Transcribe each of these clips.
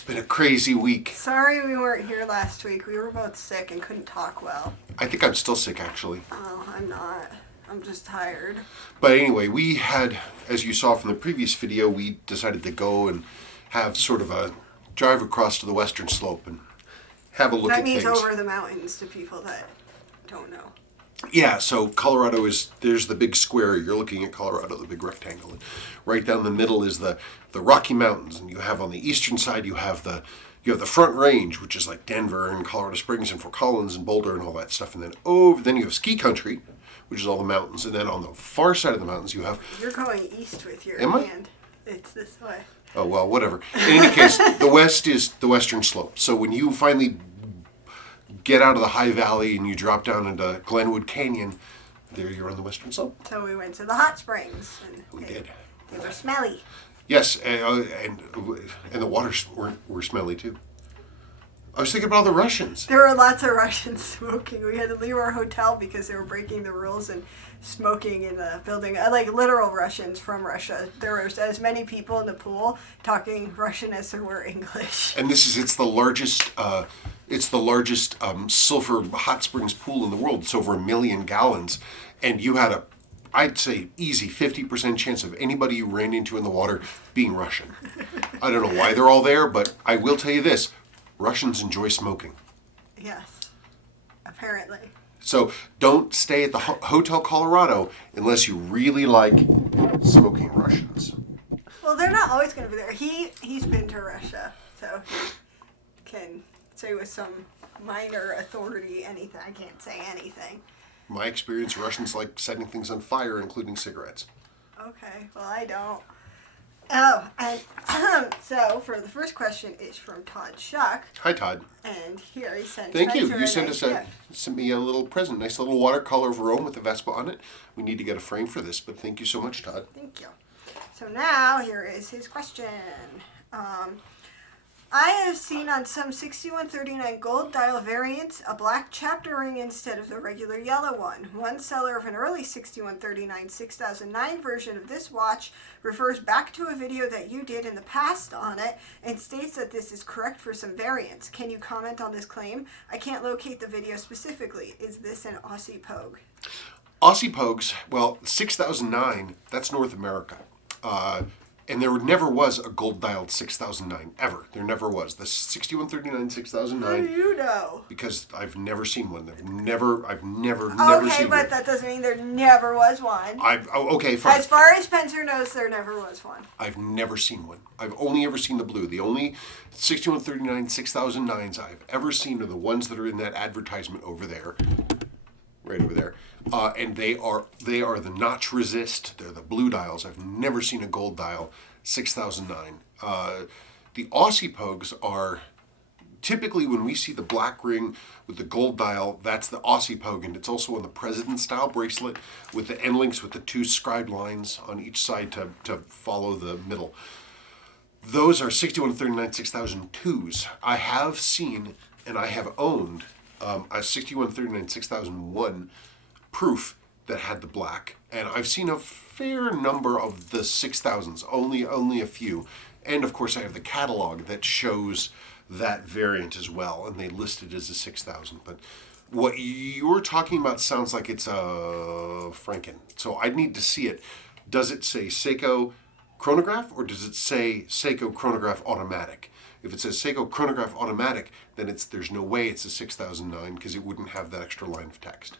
It's been a crazy week. Sorry we weren't here last week. We were both sick and couldn't talk well. I think I'm still sick, actually. Oh, I'm not. I'm just tired. But anyway, we had, as you saw from the previous video, we decided to go and have sort of a drive across to the western slope and have a look at things. That means over the mountains to people that don't know. Yeah, so Colorado there's the big square. You're looking at Colorado, the big rectangle. And right down the middle is the Rocky Mountains. And you have on the eastern side, you have the Front Range, which is like Denver and Colorado Springs and Fort Collins and Boulder and all that stuff. And then you have ski country, which is all the mountains. And then on the far side of the mountains, you have... You're going east with your hand. It's this way. Oh, well, whatever. In any case, the west is the western slope. So when you finally get out of the high valley and you drop down into Glenwood Canyon, there you're on the western slope. So we went to the hot springs. And we did. They were smelly. Yes, and the waters were smelly too. I was thinking about the Russians. There were lots of Russians smoking. We had to leave our hotel because they were breaking the rules and smoking in the building. Like literal Russians from Russia. There were as many people in the pool talking Russian as there were English. And it's the largest sulfur hot springs pool in the world. It's over 1 million gallons, and you had I'd say easy 50% chance of anybody you ran into in the water being Russian. I don't know why they're all there, but I will tell you this. Russians enjoy smoking. Yes, apparently. So don't stay at the Hotel Colorado unless you really like smoking Russians. Well, they're not always going to be there. He's been to Russia, so he can say with some minor authority anything. I can't say anything. My experience, Russians like setting things on fire, including cigarettes. Okay, well, I don't. Oh, and so for the first question is from Todd Chuck. Hi, Todd. And here he sent. Thank you. You sent me a little present, nice little watercolor of Rome with the Vespa on it. We need to get a frame for this, but thank you so much, Todd. Thank you. So now here is his question. I have seen on some 6139 gold dial variants a black chapter ring instead of the regular yellow one. One seller of an early 6139 6009 version of this watch refers back to a video that you did in the past on it and states that this is correct for some variants. Can you comment on this claim? I can't locate the video specifically. Is this an Aussie Pogue? Aussie Pogues, well, 6009, that's North America. And there never was a gold-dialed 6009, ever. There never was. The 6139 6009. How do you know? Because I've never seen one. I've never seen one. Okay, but that doesn't mean there never was one. Okay, fine. As far as Spencer knows, there never was one. I've never seen one. I've only ever seen the blue. The only 6139 6009s I've ever seen are the ones that are in that advertisement over there. Right over there. And they are the notch resist. They're the blue dials. I've never seen a gold dial 6009. The Aussie Pogues are typically, when we see the black ring with the gold dial, that's the Aussie Pogue, and it's also on the President style bracelet with the end links with the two scribed lines on each side to follow the middle. Those are 6139 6002s. I have seen and I have owned a 6139 6001 proof that had the black, and I've seen a fair number of the 6000s, only a few, and of course I have the catalog that shows that variant as well, and they list it as a 6000. But what you're talking about sounds like it's a Franken, so I'd need to see it. Does it say Seiko Chronograph, or does it say Seiko Chronograph Automatic? If it says Seiko Chronograph Automatic, then there's no way it's a 6009 because it wouldn't have that extra line of text.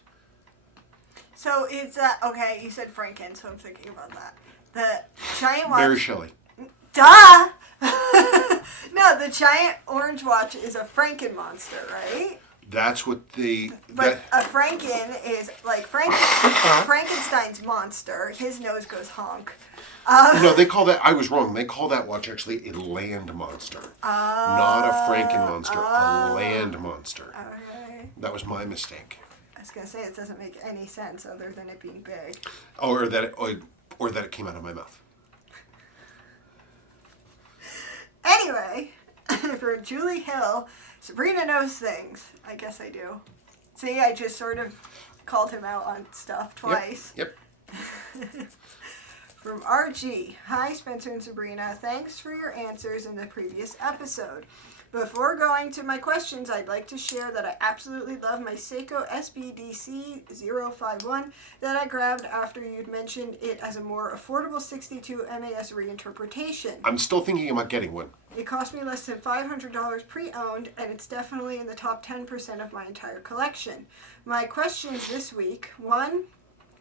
So it's okay, you said Franken, so I'm thinking about that. The giant watch. Mary Shelley. Duh! No, the giant orange watch is a Franken monster, right? That's what But a Franken is like Frankenstein's monster. His nose goes honk. No, they call that, I was wrong, they call that watch actually a land monster. Not a Franken monster, a land monster. Okay. That was my mistake. I was going to say, it doesn't make any sense other than it being big. Or that it came out of my mouth. Anyway, for Julie Hill, Sabrina knows things. I guess I do. See, I just sort of called him out on stuff twice. Yep. From RG, hi Spencer and Sabrina, thanks for your answers in the previous episode. Before going to my questions, I'd like to share that I absolutely love my Seiko SBDC051 that I grabbed after you'd mentioned it as a more affordable 62 MAS reinterpretation. I'm still thinking about getting one. It cost me less than $500 pre-owned, and it's definitely in the top 10% of my entire collection. My questions this week: 1,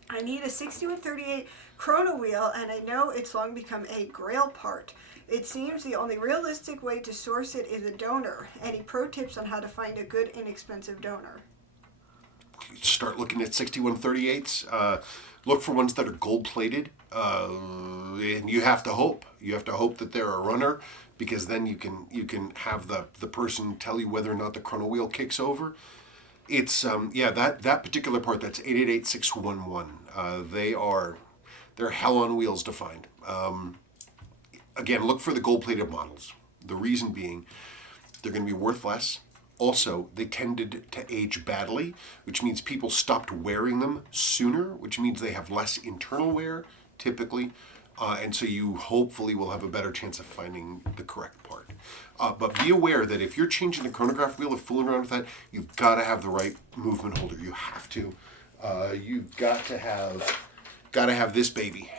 I need a 6138 Chrono Wheel, and I know it's long become a grail part. It seems the only realistic way to source it is a donor. Any pro tips on how to find a good, inexpensive donor? Start looking at 6138s. Look for ones that are gold-plated. And you have to hope. You have to hope that they're a runner, because then you can have the person tell you whether or not the Chrono Wheel kicks over. It's that particular part, that's 888611. They're hell on wheels to find. Again, look for the gold-plated models. The reason being, they're going to be worth less. Also, they tended to age badly, which means people stopped wearing them sooner, which means they have less internal wear, typically. And so you hopefully will have a better chance of finding the correct part. But be aware that if you're changing the chronograph wheel or fooling around with that, you've got to have the right movement holder. You have to. You've got to have this baby,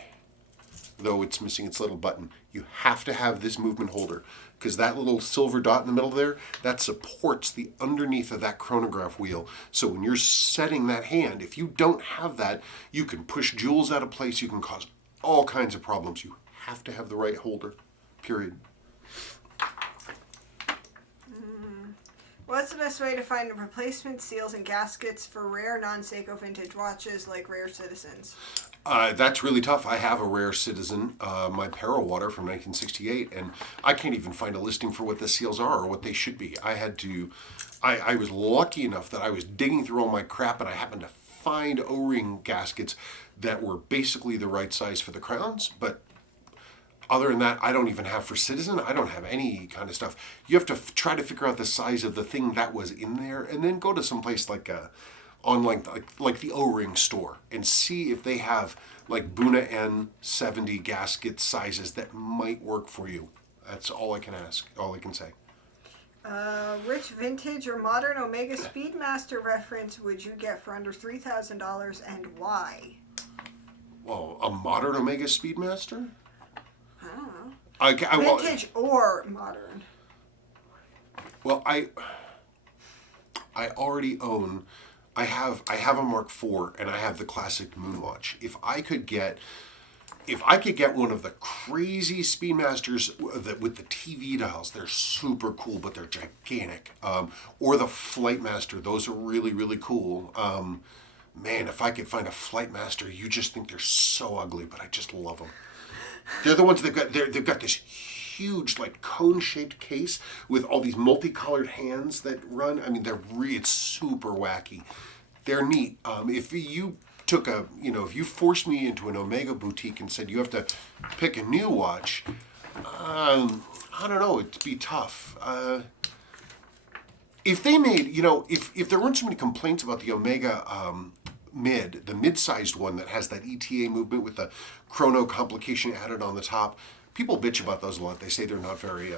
though it's missing its little button. You have to have this movement holder, because that little silver dot in the middle there, that supports the underneath of that chronograph wheel. So when you're setting that hand, if you don't have that, you can push jewels out of place. You can cause all kinds of problems. You have to have the right holder, period. What's the best way to find replacement seals and gaskets for rare non-Seiko vintage watches like Rare Citizens? That's really tough. I have a Rare Citizen, my Parawater from 1968, and I can't even find a listing for what the seals are or what they should be. I was lucky enough that I was digging through all my crap, and I happened to find O-ring gaskets that were basically the right size for the crowns, but other than that, I don't even have for Citizen. I don't have any kind of stuff. You have to try to figure out the size of the thing that was in there, and then go to some place like the O-ring store and see if they have like Buna N70 gasket sizes that might work for you. That's all I can ask. All I can say. Which vintage or modern Omega Speedmaster reference would you get for under $3,000, and why? Well, a modern Omega Speedmaster? I don't know. Vintage or modern? Well, I already own. I have a Mark IV, and I have the classic Moonwatch. If I could get one of the crazy Speedmasters with the TV dials, they're super cool, but they're gigantic. Or the Flightmaster, those are really, really cool. Man, if I could find a Flightmaster, you just think they're so ugly, but I just love them. They're the ones they've got this huge like cone-shaped case with all these multicolored hands that run. I mean, it's super wacky. They're neat. If you took if you forced me into an Omega boutique and said you have to pick a new watch, I don't know, it'd be tough. If they made, if there weren't so many complaints about the Omega the mid-sized one that has that ETA movement with the chrono complication added on the top, people bitch about those a lot. They say they're not very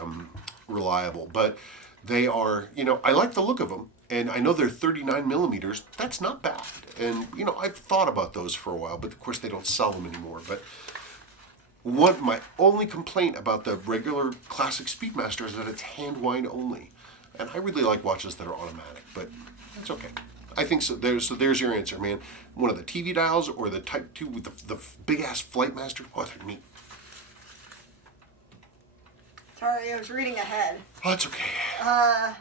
reliable, but they are, I like the look of them, and I know they're 39 millimeters. That's not bad. And, I've thought about those for a while, but of course they don't sell them anymore. But my only complaint about the regular classic Speedmaster is that it's hand wind only. And I really like watches that are automatic, but that's okay. I think so. There's your answer, man. One of the TV dials or the Type 2 with the big-ass Flightmaster. Oh, they're neat. Sorry, I was reading ahead. Oh, that's okay. Have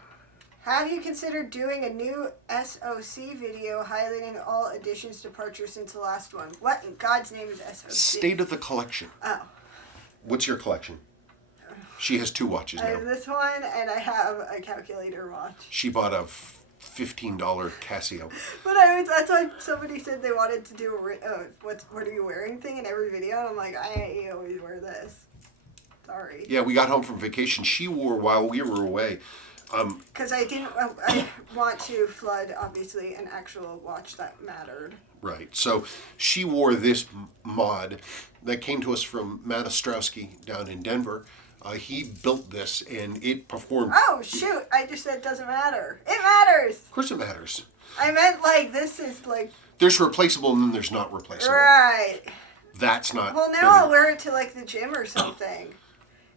you considered doing a new SOC video highlighting all additions to Departure since the last one? What in God's name is SOC? State of the collection. Oh. What's your collection? She has 2 watches now. I have this one, and I have a calculator watch. She bought a $15 Casio. But that's why somebody said they wanted to do a what are you wearing thing in every video, and I'm like, I always wear this. Sorry. Yeah, we got home from vacation. She wore while we were away Because I want to flood, obviously, an actual watch that mattered. Right. So she wore this mod that came to us from Matt Ostrowski down in Denver. He built this and it performed. Oh, shoot. I just said it doesn't matter. It matters. Of course it matters. I meant like this is like. There's replaceable and then there's not replaceable. Right. That's not. Well, now I'll wear it to like the gym or something.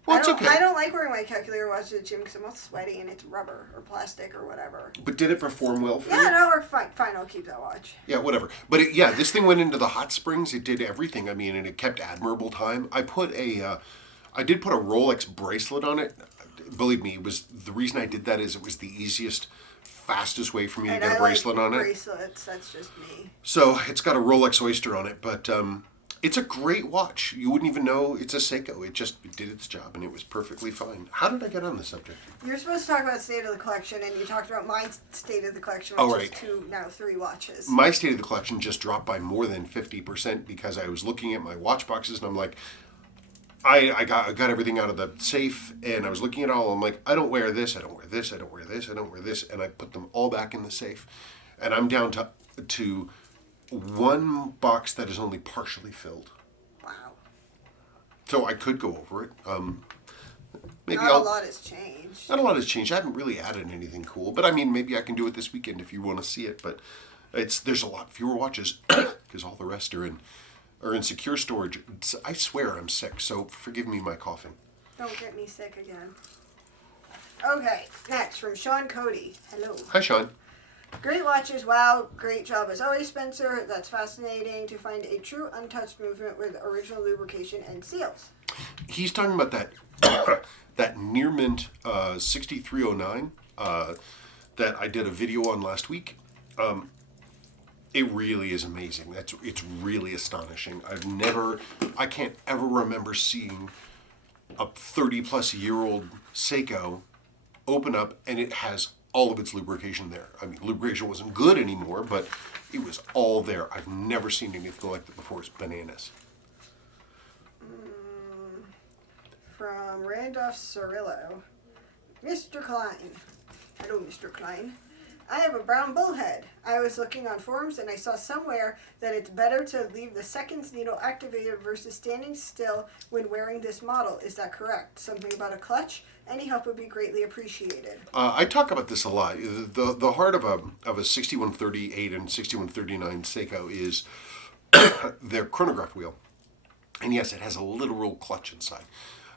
Well, it's okay. I don't like wearing my calculator watch to the gym because I'm all sweaty and it's rubber or plastic or whatever. But did it perform well for you? Yeah, no, we're fine. Fine, I'll keep that watch. Yeah, whatever. But this thing went into the hot springs. It did everything. I mean, and it kept admirable time. I did put a Rolex bracelet on it. Believe me, the reason I did that is it was the easiest, fastest way for me to get a bracelet on it. Bracelets, that's just me. So it's got a Rolex Oyster on it, but it's a great watch. You wouldn't even know it's a Seiko. It just did its job, and it was perfectly fine. How did I get on the subject? You're supposed to talk about state of the collection, and you talked about my state of the collection, which is now 3 watches. My state of the collection just dropped by more than 50% because I was looking at my watch boxes, and I'm like, I got everything out of the safe, and I was looking at it all. I'm like, I don't wear this, I don't wear this, I don't wear this, I don't wear this, and I put them all back in the safe, and I'm down to one box that is only partially filled. Wow. So I could go over it. Maybe Not a lot has changed. Not a lot has changed. I haven't really added anything cool, but I mean, maybe I can do it this weekend if you want to see it. But there's a lot fewer watches because all the rest are in secure storage. I swear I'm sick, so forgive me my coughing. Don't get me sick again. Okay, next from Sean Cody. Hello. Hi, Sean. Great watches, wow, great job as always, Spencer. That's fascinating to find a true untouched movement with original lubrication and seals. He's talking about that that near mint 6309 that I did a video on last week. It really is amazing. It's really astonishing. I can't ever remember seeing a 30-plus-year-old Seiko open up and it has all of its lubrication there. I mean, lubrication wasn't good anymore, but it was all there. I've never seen anything like that before. It's bananas. From Randolph Cirillo. Mr. Klein. Hello, Mr. Klein. I have a brown bullhead. I was looking on forums and I saw somewhere that it's better to leave the seconds needle activated versus standing still when wearing this model. Is that correct? Something about a clutch? Any help would be greatly appreciated. I talk about this a lot. The heart of a 6138 and 6139 Seiko is their chronograph wheel. And yes, it has a literal clutch inside.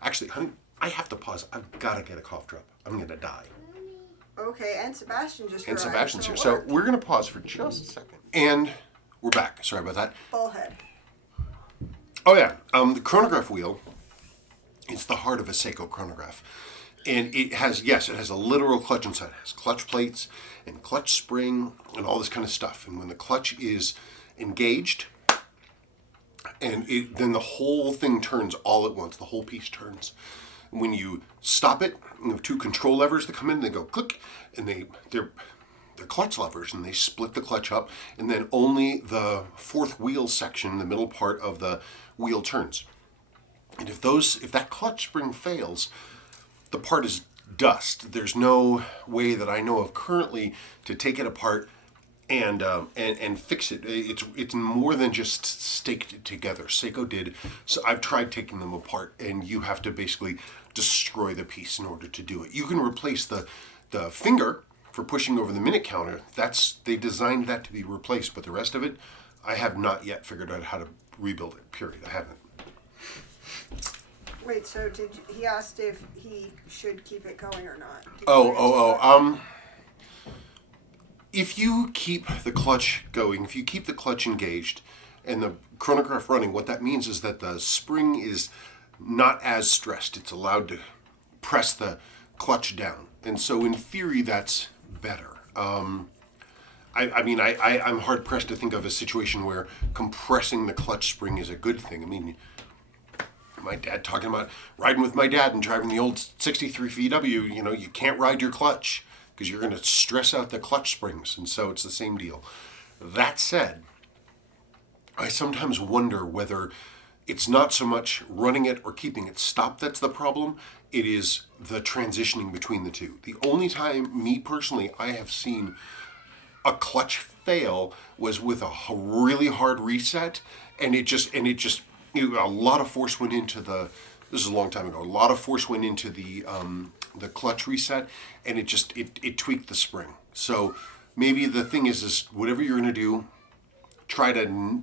Actually, honey, I have to pause. I've got to get a cough drop. I'm going to die. Okay, and Sebastian just And arrived, Sebastian's so here. So we're going to pause for just a second. And we're back. Sorry about that. Bullhead. Oh, yeah. The chronograph wheel is the heart of a Seiko chronograph. And it has a literal clutch inside. It has clutch plates and clutch spring and all this kind of stuff. And when the clutch is engaged, then the whole thing turns all at once. The whole piece turns. When you stop it, you have 2 control levers that come in. They go click, and they're clutch levers, and they split the clutch up. And then only the 4th wheel section, the middle part of the wheel, turns. And if that clutch spring fails, the part is dust. There's no way that I know of currently to take it apart and fix it. It's more than just staked it together. Seiko did. So I've tried taking them apart, and you have to basically destroy the piece in order to do it. You can replace the finger for pushing over the minute counter. They designed that to be replaced, but the rest of it, I have not yet figured out how to rebuild it. Period. I haven't. Wait, so he asked if he should keep it going or not? If you keep the clutch going, if you keep the clutch engaged and the chronograph running, what that means is that the spring is not as stressed. It's allowed to press the clutch down. And so in theory, that's better. I'm hard pressed to think of a situation where compressing the clutch spring is a good thing. I mean, my dad talking about riding with my dad and driving the old 63 VW, you can't ride your clutch because you're going to stress out the clutch springs. And so it's the same deal. That said, I sometimes wonder whether it's not so much running it or keeping it stopped that's the problem. It is the transitioning between the two. The only time, me personally, I have seen a clutch fail was with a really hard reset, and it just a lot of force went into the. This is a long time ago. A lot of force went into the clutch reset, and it tweaked the spring. So maybe the thing is whatever you're going to do, try to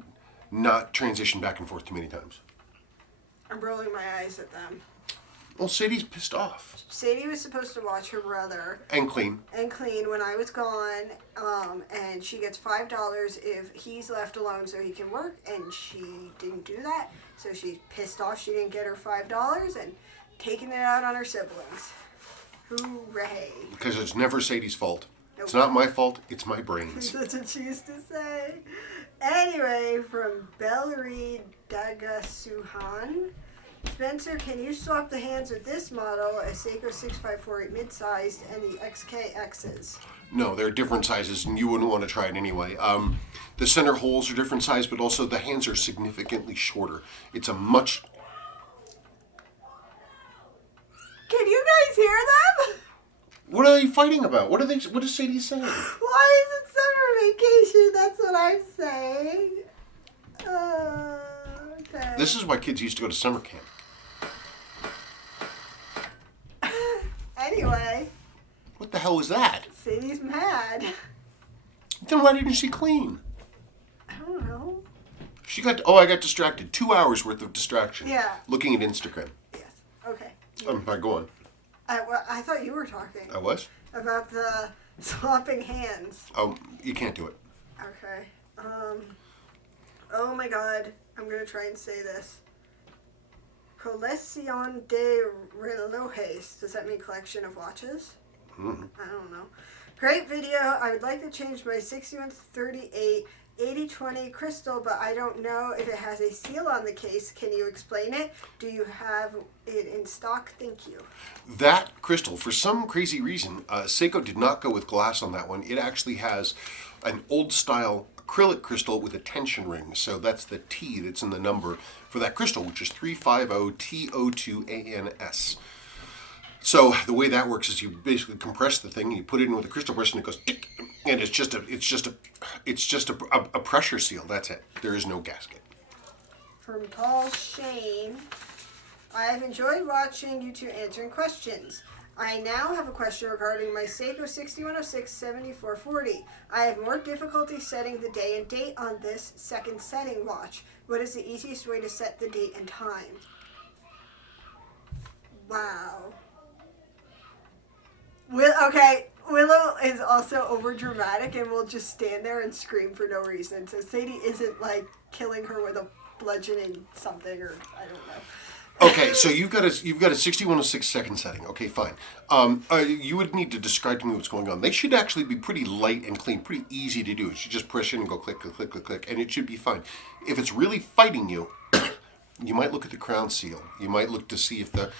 not transition back and forth too many times. I'm rolling my eyes at them. Well, Sadie's pissed off. Sadie was supposed to watch her brother. And clean when I was gone, and she gets $5 if he's left alone so he can work, and she didn't do that, so she's pissed off she didn't get her $5 and taking it out on her siblings. Hooray. Because it's never Sadie's fault. Nope. It's not my fault, it's my brains. That's what she used to say. Anyway, from Bellery Dagasuhan. Spencer, can you swap the hands with this model, a Seiko 6548 mid-sized, and the SKXs? No, they're different sizes, and you wouldn't want to try it anyway. The center holes are different size, but also the hands are significantly shorter. It's a much... Can you guys hear them? What are they fighting about? What is Sadie saying? Why is it summer vacation? That's what I'm saying. Okay. This is why kids used to go to summer camp. Anyway. What the hell was that? Sadie's mad. Then why didn't she clean? I don't know. I got distracted. 2 hours worth of distraction. Yeah. Looking at Instagram. Yes. Okay. Go on. I thought you were talking. I was? About the swapping hands. Oh, you can't do it. Okay. Oh my god. I'm going to try and say this. Colección de relojes. Does that mean collection of watches? Mm-hmm. I don't know. Great video. I would like to change my 6138 8020 Crystal, but I don't know if it has a seal on the case. Can you explain it? Do you have it in stock? Thank you. That crystal, for some crazy reason, Seiko did not go with glass on that one. It actually has an old style acrylic crystal with a tension ring. So that's the T that's in the number for that crystal, which is 350TO2ANS. So the way that works is you basically compress the thing, and you put it in with a crystal brush, and it goes tick, and it's just a pressure seal. That's it. There is no gasket. From Paul Shane, I have enjoyed watching you two answering questions. I now have a question regarding my Seiko 6106-7440. I have more difficulty setting the day and date on this second setting watch. What is the easiest way to set the date and time? Wow. Willow is also over dramatic and will just stand there and scream for no reason. So Sadie isn't like killing her with a bludgeoning something, or I don't know. Okay, so you've got a 6106 second setting. Okay, fine. You would need to describe to me what's going on. They should actually be pretty light and clean, pretty easy to do. You should just push in and go click, click, click, click, click, and it should be fine. If it's really fighting you, you might look at the crown seal. You might look to see if the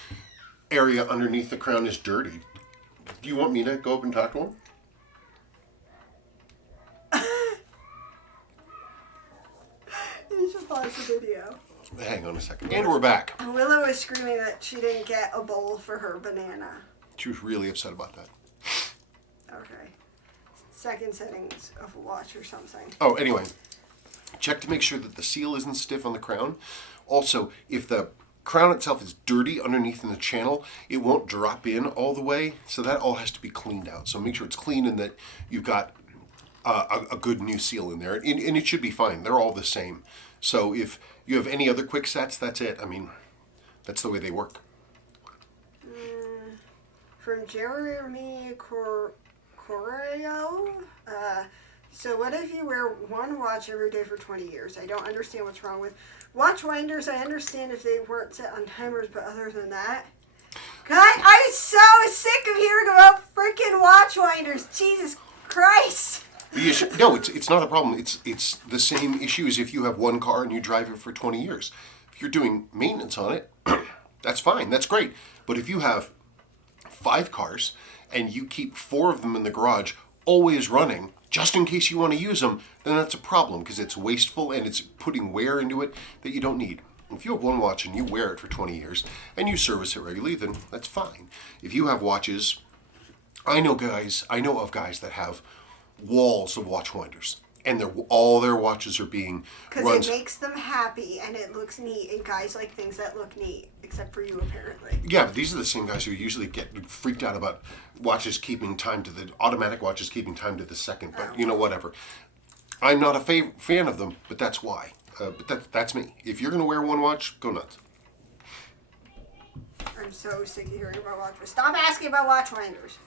area underneath the crown is dirty. Do you want me to go up and talk to him? You should pause the video. Hang on a second. And we're back. Willow is screaming that she didn't get a bowl for her banana. She was really upset about that. Okay. Second settings of a watch or something. Oh, anyway. Check to make sure that the seal isn't stiff on the crown. Also, if the crown itself is dirty underneath in the channel, it won't drop in all the way. So that all has to be cleaned out. So make sure it's clean and that you've got a good new seal in there. And it should be fine. They're all the same. So if you have any other quick sets, that's it. I mean, that's the way they work. From Jeremy Correo. So what if you wear one watch every day for 20 years? I don't understand what's wrong with watch winders. I understand if they weren't set on timers, but other than that... God, I'm so sick of hearing about freaking watch winders. Jesus Christ. No, it's not a problem. It's the same issue as if you have one car and you drive it for 20 years. If you're doing maintenance on it, that's fine. That's great. But if you have 5 cars and you keep 4 of them in the garage always running, just in case you want to use them, then that's a problem because it's wasteful and it's putting wear into it that you don't need. If you have one watch and you wear it for 20 years and you service it regularly, then that's fine. If you have watches, I know of guys that have walls of watch winders, and all their watches are being run. Because it makes them happy and it looks neat, and guys like things that look neat, except for you apparently. Yeah, but these are the same guys who usually get freaked out about watches keeping time to the automatic watches keeping time to the second. But whatever. I'm not a fan of them, but that's why. But that's me. If you're gonna wear one watch, go nuts. I'm so sick of hearing about watch winders. Stop asking about watch winders.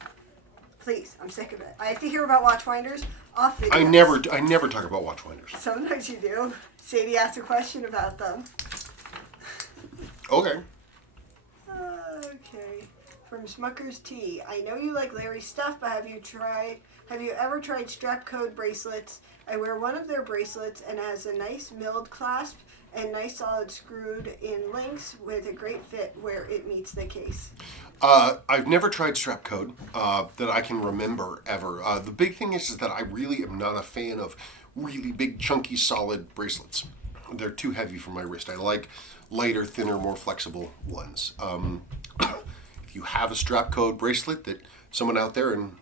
Please, I'm sick of it. I have to hear about watch winders off videos. I never talk about watch winders. Sometimes you do. Sadie asked a question about them. Okay. Okay. From Smucker's Tea. I know you like Larry's stuff, but have you ever tried Strapcode Bracelets? I wear one of their bracelets and it has a nice milled clasp and nice solid screwed in links with a great fit where it meets the case. I've never tried Strapcode that I can remember ever. The big thing is that I really am not a fan of really big, chunky, solid bracelets. They're too heavy for my wrist. I like lighter, thinner, more flexible ones. If you have a Strapcode bracelet that someone out there in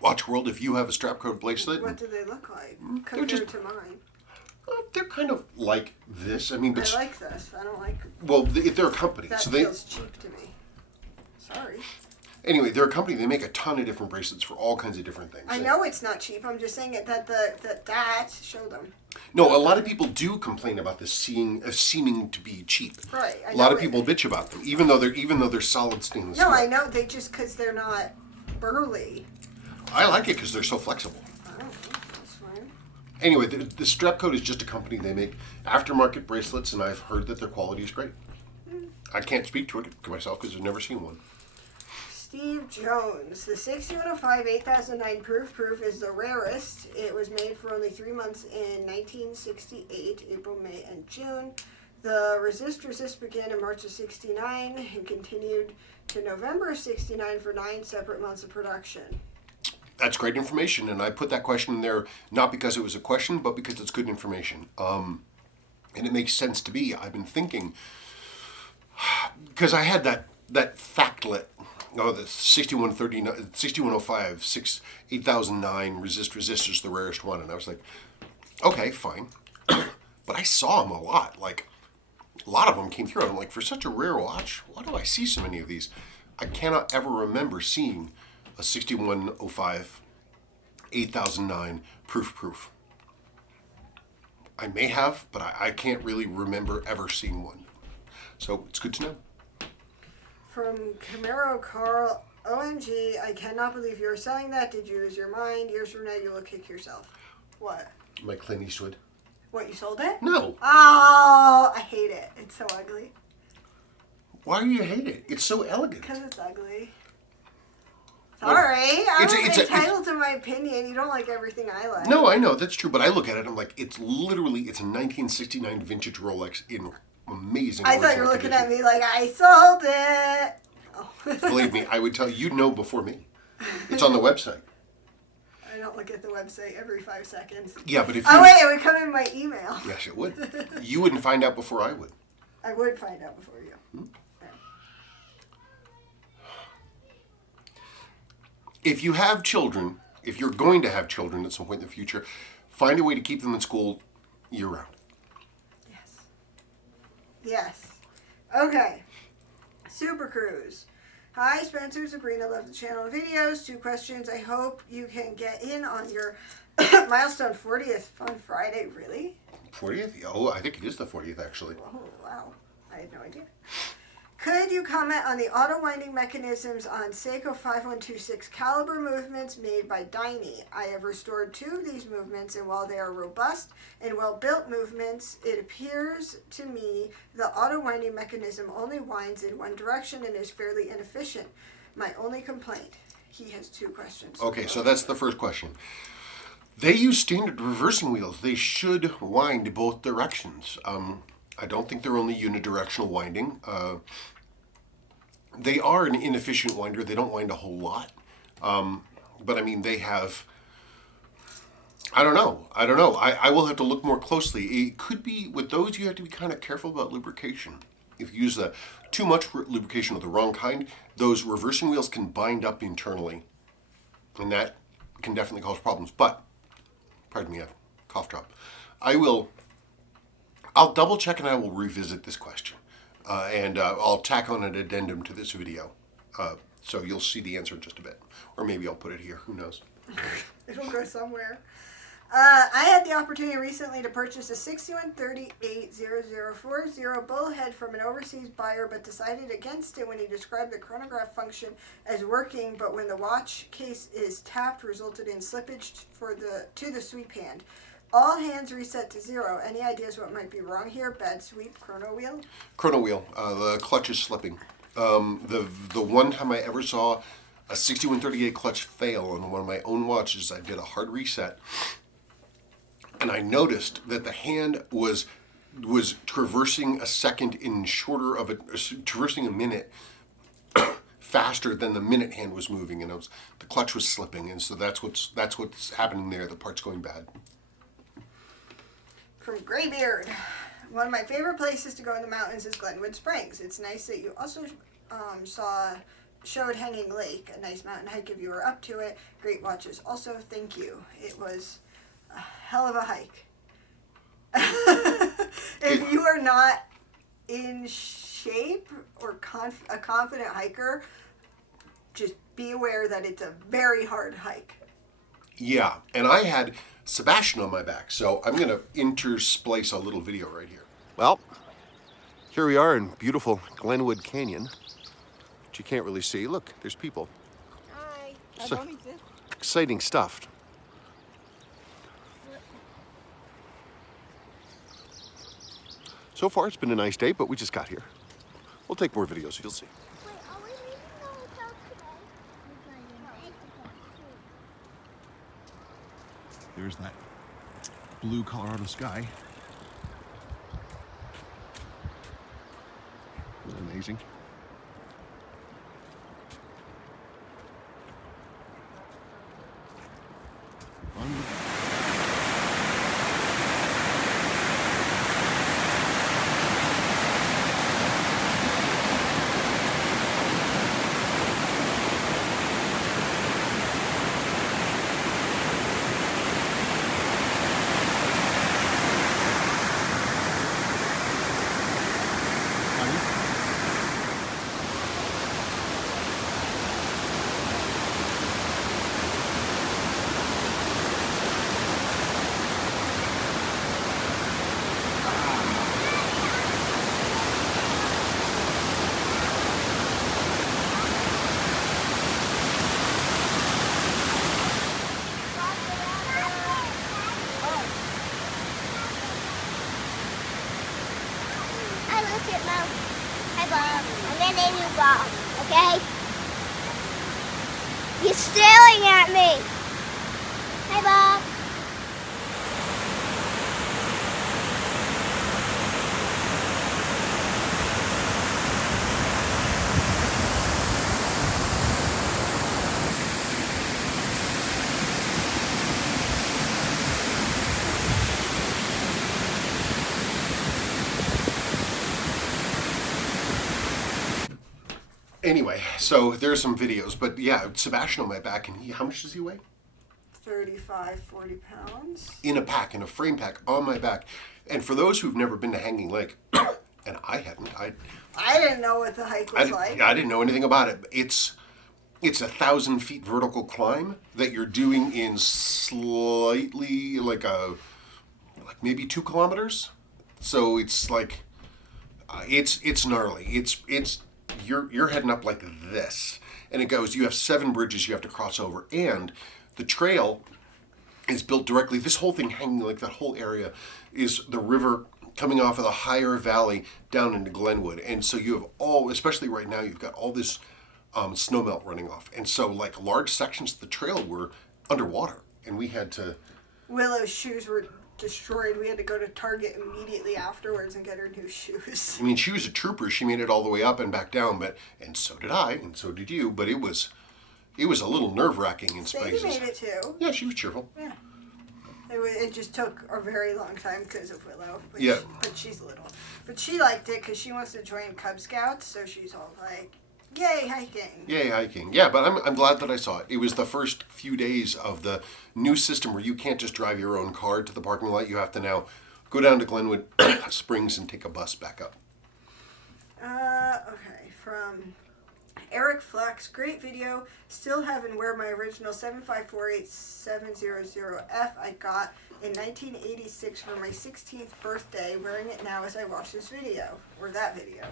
Watch World, if you have a Strapcode bracelet... What do they look like compared to mine? They're kind of like this. I mean, I like this. I don't like... Well, they're a company. That so feels cheap to me. Sorry. Anyway, they're a company. They make a ton of different bracelets for all kinds of different things. I know it's not cheap. I'm just saying it that show them. No, a lot of people do complain about this seeming to be cheap. Right. A lot of people bitch about them, even though they're solid stainless steel. No, I know. They just because they're not burly. I like it because they're so flexible. Oh, that's fine. Anyway, the Strapcode is just a company. They make aftermarket bracelets, and I've heard that their quality is great. I can't speak to it myself because I've never seen one. Steve Jones. The 6105 8009 proof is the rarest. It was made for only 3 months in 1968, April, May, and June. The resist began in March of 69 and continued to November of 69 for 9 separate months of production. That's great information, and I put that question in there not because it was a question, but because it's good information. And it makes sense to me. I've been thinking, because I had that factlet, the 6105, 8009 resistors, the rarest one, and I was like, okay, fine. But I saw them a lot. Like, a lot of them came through. I'm like, for such a rare watch, why do I see so many of these? I cannot ever remember seeing a 6105 8009 proof. I may have, but I can't really remember ever seeing one. So it's good to know. From Camaro Carl, OMG, I cannot believe you're selling that. Did you lose your mind? Years from now, you will kick yourself. What? My Clint Eastwood. What, you sold it? No. Oh, I hate it. It's so ugly. Why do you hate it? It's so elegant. Because it's ugly. Sorry, I'm It's entitled to my opinion. You don't like everything I like. No, I know, that's true, but I look at it, I'm like, it's a 1969 vintage Rolex in amazing I thought you were original looking at me like, I sold it. Oh. Believe me, I would tell you know before me. It's on the website. I don't look at the website every 5 seconds. Yeah, but if you... Oh, wait, it would come in my email. Yes, it would. You wouldn't find out before I would. I would find out before you. Yeah. If you have children, if you're going to have children at some point in the future, find a way to keep them in school year-round. Yes. Okay. Super Cruise. Hi, Spencer, Sabrina. Love the channel and videos. 2 questions. I hope you can get in on your milestone 40th Fun Friday. Really? 40th? Oh, I think it is the 40th, actually. Oh, wow. I had no idea. Could you comment on the auto winding mechanisms on Seiko 5126 caliber movements made by Dyni? I have restored 2 of these movements, and while they are robust and well-built movements, it appears to me the auto winding mechanism only winds in one direction and is fairly inefficient. My only complaint. He has 2 questions. Okay, so that's the first question. They use standard reversing wheels. They should wind both directions. I don't think they're only unidirectional winding. They are an inefficient winder. They don't wind a whole lot. But I mean, they have I don't know. I will have to look more closely. It could be, with those, you have to be kind of careful about lubrication. If you use too much lubrication of the wrong kind, those reversing wheels can bind up internally. And that can definitely cause problems. But, pardon me, a cough drop. I'll double check and I will revisit this question. And I'll tack on an addendum to this video. So you'll see the answer in just a bit. Or maybe I'll put it here, who knows. It'll go somewhere. I had the opportunity recently to purchase a 61380040 bullhead from an overseas buyer, but decided against it when he described the chronograph function as working, but when the watch case is tapped, resulted in slippage to the sweep hand. All hands reset to 0. Any ideas what might be wrong here? Bad sweep, chrono wheel? Chrono wheel. The clutch is slipping. The one time I ever saw a 6138 clutch fail on one of my own watches, I did a hard reset. And I noticed that the hand was traversing a second in traversing a minute faster than the minute hand was moving, and the clutch was slipping, and so that's what's happening there. The part's going bad. From Graybeard, one of my favorite places to go in the mountains is Glenwood Springs. It's nice that you also showed Hanging Lake, a nice mountain hike if you were up to it. Great watches. Also, thank you. It was a hell of a hike. If you are not in shape or a confident hiker, just be aware that it's a very hard hike. Yeah, and I had Sebastian on my back, so I'm going to intersplice a little video right here. Well, here we are in beautiful Glenwood Canyon, but you can't really see. Look, there's people. Hi. So, exciting stuff. So far, it's been a nice day, but we just got here. We'll take more videos, you'll see. Wait, are we leaving the hotel today? There's that blue Colorado sky. Isn't that amazing? Hi, Bob. I'm gonna name you Bob, okay? You're staring at me. Hi, Bob. Anyway, so there's some videos, but yeah, Sebastian on my back, and how much does he weigh? 35, 40 pounds. In a pack, in a frame pack, on my back. And for those who've never been to Hanging Lake, and I hadn't, I didn't know what the hike was like. I didn't know anything about it. It's 1,000 feet vertical climb that you're doing in slightly like maybe 2 kilometers. So it's like it's gnarly. It's you're heading up like this, and it goes. You have 7 bridges you have to cross over, and the trail is built directly. This whole thing, Hanging Lake, that whole area, is the river coming off of the higher valley down into Glenwood, and so you have especially right now, you've got all this snowmelt running off, and so like large sections of the trail were underwater, and we had to. Willow's shoes were destroyed. We had to go to Target immediately afterwards and get her new shoes. I mean, she was a trooper. She made it all the way up and back down, and so did I, and so did you. But it was a little nerve-wracking in Sadie spaces. made it too. Yeah, she was cheerful. Yeah. It just took a very long time because of Willow. Yeah. But she's little. But she liked it because she wants to join Cub Scouts, so she's all like, yay, hiking. Yay, hiking. Yeah, but I'm glad that I saw it. It was the first few days of the new system where you can't just drive your own car to the parking lot. You have to now go down to Glenwood Springs and take a bus back up. Okay, from Eric Flex, great video. Still haven't wear my original 7548700F I got in 1986 for my 16th birthday, wearing it now as I watch this video, or that video.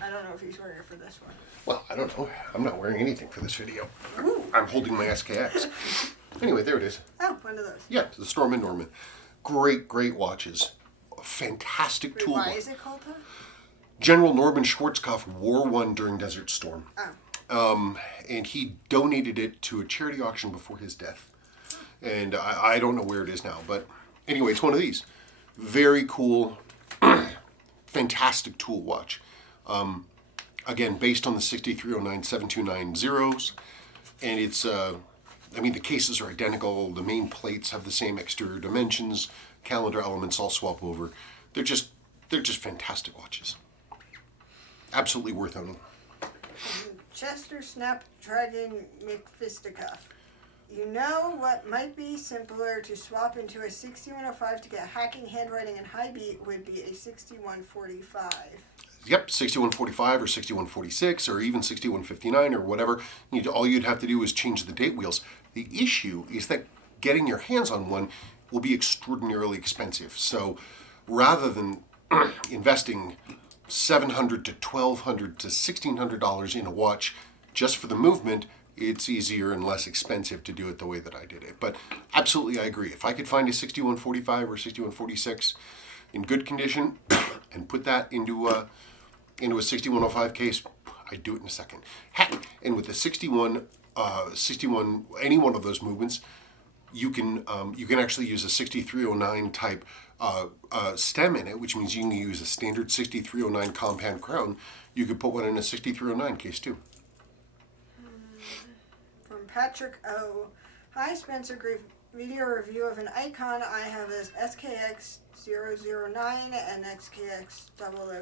I don't know if he's wearing it for this one. Well, I don't know. I'm not wearing anything for this video. Ooh. I'm holding my SKX. Anyway, there it is. Oh, one of those. Yeah, the Stormin Norman. Great watches. Fantastic tool. Why is it called that? General Norman Schwarzkopf wore one during Desert Storm. Oh. And he donated it to a charity auction before his death. And I don't know where it is now, but anyway, it's one of these. Very cool, fantastic tool watch. Again, based on the 6309729 and it's, I mean, the cases are identical. The main plates have the same exterior dimensions, calendar elements all swap over. They're just fantastic watches. Absolutely worth owning. Chester Snapdragon Fisticuff. You know what might be simpler to swap into a 6105 to get hacking, handwriting, and high beat would be a 6145. Yep, 6145 or 6146 or even 6159 or whatever. All you'd have to do is change the date wheels. The issue is that getting your hands on one will be extraordinarily expensive. So rather than investing $700 to $1,200 to $1,600 in a watch just for the movement, it's easier and less expensive to do it the way that I did it. But absolutely, I agree. If I could find a 6145 or 6146 in good condition and put that into a 6105 case, I'd do it in a second. Heck, and with the 61, any one of those movements, you can actually use a 6309 type stem in it, which means you can use a standard 6309 compound crown. You could put one in a 6309 case too. From Patrick O. Hi Spencer, great video review of an icon. I have this SKX 009 and SKX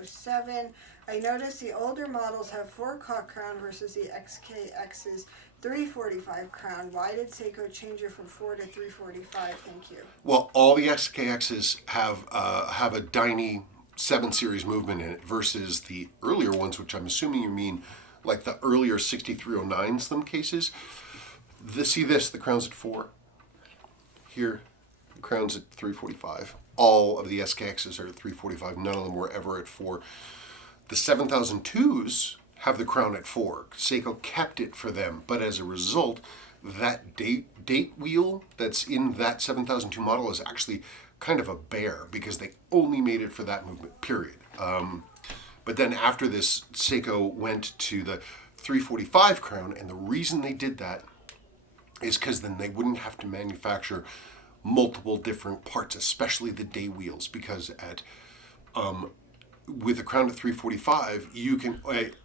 007. I noticed the older models have 4-cock crown versus the SKX's 345 crown. Why did Seiko change it from 4 to 345? Thank you. Well, all the SKXs have a Dynie 7 series movement in it versus the earlier ones, which I'm assuming you mean like the earlier 6309s, them cases. The crown's at 4. Here, the crown's at 345. All of the SKXs are at 345. None of them were ever at 4. The 7002s have the crown at 4. Seiko kept it for them, but as a result, that date wheel that's in that 7002 model is actually kind of a bear because they only made it for that movement, period. But then after this, Seiko went to the 345 crown, and the reason they did that is because then they wouldn't have to manufacture multiple different parts, especially the day wheels, because with a crown at 345, you can,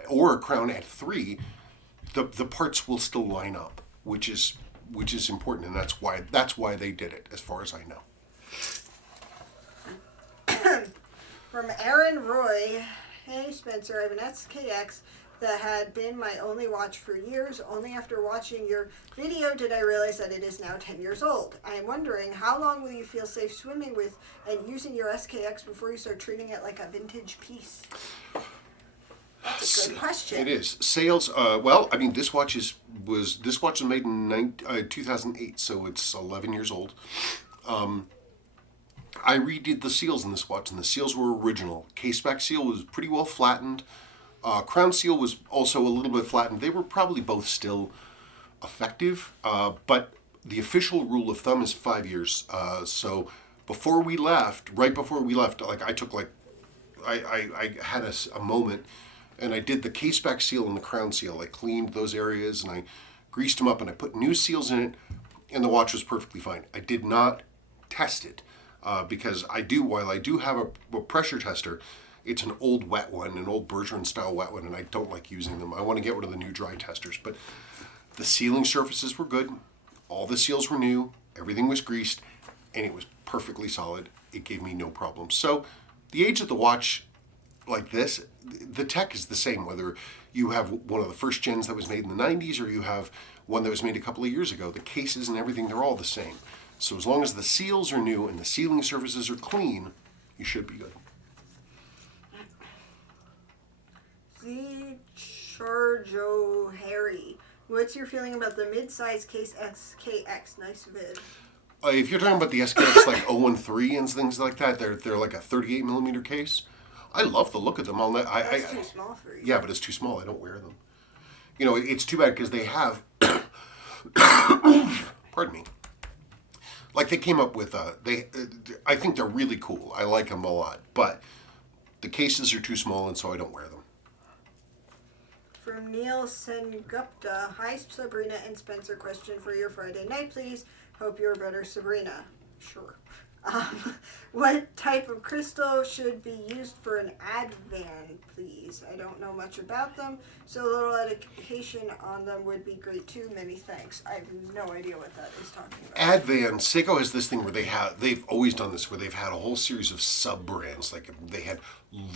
or a crown at 3, the parts will still line up, which is important, and that's why they did it, as far as I know. From Aaron Roy, hey Spencer, I have an SKX that had been my only watch for years. Only after watching your video did I realize that it is now 10 years old. I am wondering, how long will you feel safe swimming with and using your SKX before you start treating it like a vintage piece? That's a good question. It is. Sales, well, I mean, this watch was made in 2008, so it's 11 years old. I redid the seals in this watch, and the seals were original. Case-back seal was pretty well flattened. Crown seal was also a little bit flattened. They were probably both still effective, but the official rule of thumb is 5 years. So right before we left, like I had a moment, and I did the case-back seal and the crown seal. I cleaned those areas, and I greased them up, and I put new seals in it, and the watch was perfectly fine. I did not test it, because while I do have a pressure tester, it's an old wet one, an old Bergeron style wet one, and I don't like using them. I want to get rid of the new dry testers, but the sealing surfaces were good. All the seals were new. Everything was greased, and it was perfectly solid. It gave me no problem. So the age of the watch like this, the tech is the same, whether you have one of the first gens that was made in the 90s or you have one that was made a couple of years ago. The cases and everything, they're all the same. So as long as the seals are new and the sealing surfaces are clean, you should be good. The Charjo Harry. What's your feeling about the mid-size case SKX? Nice vid. If you're talking about the SKX like 013 and things like that, they're like a 38 millimeter case. I love the look of them. That's too small for you. Yeah, but it's too small. I don't wear them. You know, it's too bad because they have, pardon me, like they came up with, I think they're really cool. I like them a lot, but the cases are too small and so I don't wear them. From Neil Sengupta. Hi, Sabrina and Spencer. Question for your Friday night, please. Hope you're better, Sabrina. Sure. What type of crystal should be used for an Advan, please? I don't know much about them, so a little education on them would be great too. Many thanks. I have no idea what that is talking about. Advan, Seiko has this thing where they've always done this, where they've had a whole series of sub-brands, like they had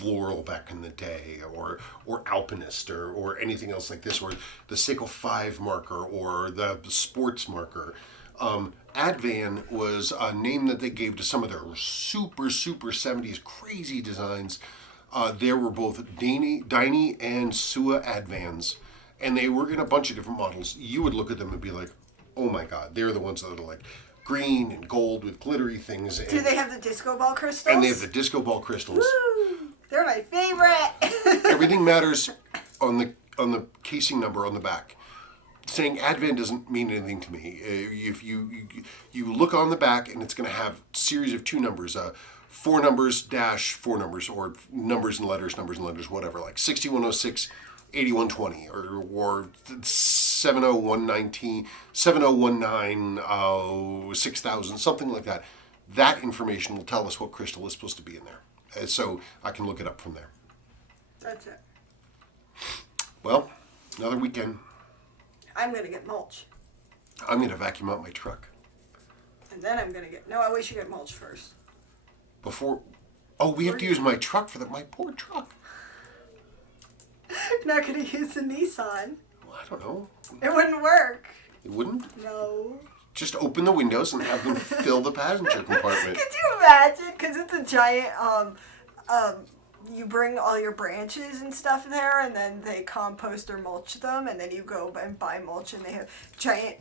Laurel back in the day, or Alpinist, or anything else like this, or the Seiko 5 marker, or the sports marker. Advan was a name that they gave to some of their super 70s crazy designs. There were both Daini and Sua Advans, and they were in a bunch of different models. You would look at them and be like, oh my god, they're the ones that are like green and gold with glittery things. Do they have the disco ball crystals? And they have the disco ball crystals. Woo! They're my favorite. Everything matters on the casing number on the back. Saying Advan doesn't mean anything to me. If you look on the back and it's going to have a series of 2 numbers, 4 numbers dash 4 numbers, or numbers and letters, whatever, like 6106, 8120, or 7019, 7019, 6000, something like that. That information will tell us what crystal is supposed to be in there. So I can look it up from there. That's it. Well, another weekend. I'm going to get mulch. I'm going to vacuum out my truck. And then I'm going to get... No, I wish you get mulch first. Before... Oh, we have to use my truck for that. My poor truck. Not going to use the Nissan. Well, I don't know. It wouldn't work. It wouldn't? No. Just open the windows and have them fill the passenger compartment. Could you imagine? Because it's a giant... you bring all your branches and stuff there, and then they compost or mulch them, and then you go and buy mulch, and they have giant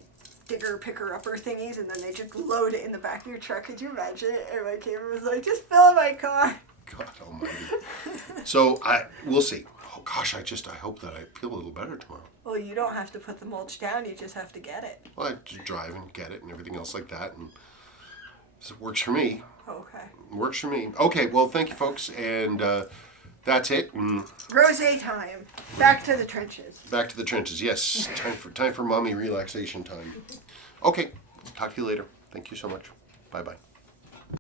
digger picker-upper thingies, and then they just load it in the back of your truck. Could you imagine it? And my camera was like, just fill my car. God almighty. So, we'll see. Oh gosh, I hope that I feel a little better tomorrow. Well, you don't have to put the mulch down, you just have to get it. Well, I just drive and get it and everything else like that, and it works for me. Okay. Works for me. Okay, well, thank you, folks, and that's it. Rose time. Back to the trenches. Back to the trenches. Yes, time for mommy relaxation time. Okay, talk to you later. Thank you so much. Bye bye.